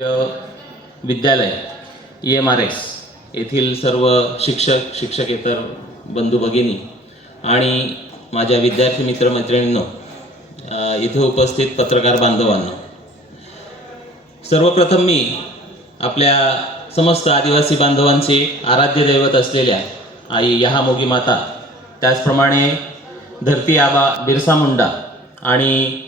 विद्यालय EMRS येथील सर्व शिक्षक शिक्षकेतर बंधू भगिनी आणि माझ्या विद्यार्थी मित्र मैत्रिणींनो, इथे उपस्थित पत्रकार बांधवांनो, सर्वप्रथम मी आपल्या समस्त आदिवासी बांधवांचे आराध्य दैवत असलेल्या आई यहामोगी माता, त्याचप्रमाणे धरती आबा बिरसा मुंडा आणि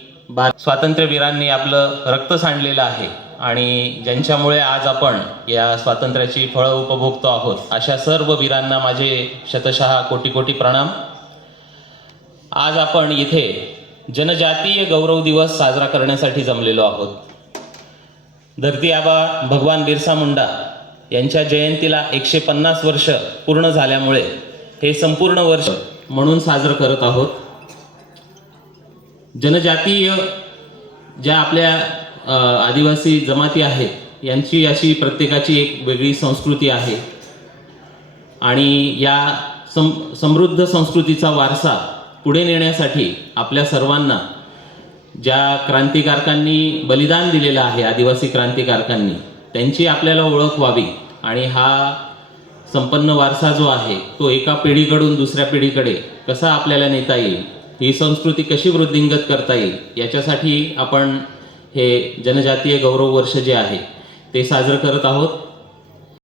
स्वातंत्र्यवीरांनी आपलं रक्त सांडलेलं आहे आणि ज्यांच्यामुळे आज आपण या स्वातंत्र्याची फळं उपभोगतो आहोत, अशा सर्व वीरांना माझे शतशः कोटी कोटी प्रणाम। आज आपण इथे जनजातीय गौरव दिवस साजरा करण्यासाठी जमलेलो आहोत। धरती आबा भगवान बिरसा मुंडा यांच्या जयंतीला 150 वर्ष पूर्ण झाल्यामुळे हे संपूर्ण वर्ष म्हणून साजरं करत आहोत। जनजातीय ज्या आपल्या आदिवासी जमाती आहेत यांची अशी प्रत्येकाची एक वेगळी संस्कृती आहे आणि या समृद्ध संस्कृतीचा वारसा पुढे नेण्यासाठी आपल्या सर्वांना ज्या क्रांतिकारकांनी बलिदान दिलेलं आहे, आदिवासी क्रांतिकारकांनी, त्यांची आपल्याला ओळख व्हावी आणि हा संपन्न वारसा जो आहे तो एका पिढीकडून दुसऱ्या पिढीकडे कसा आपल्याला नेता येईल, ही संस्कृती कशी वृद्धिंगत करता येईल, याच्यासाठी आपण हे जनजातीय गौरव वर्ष जे आहे ते साजरं करत आहोत।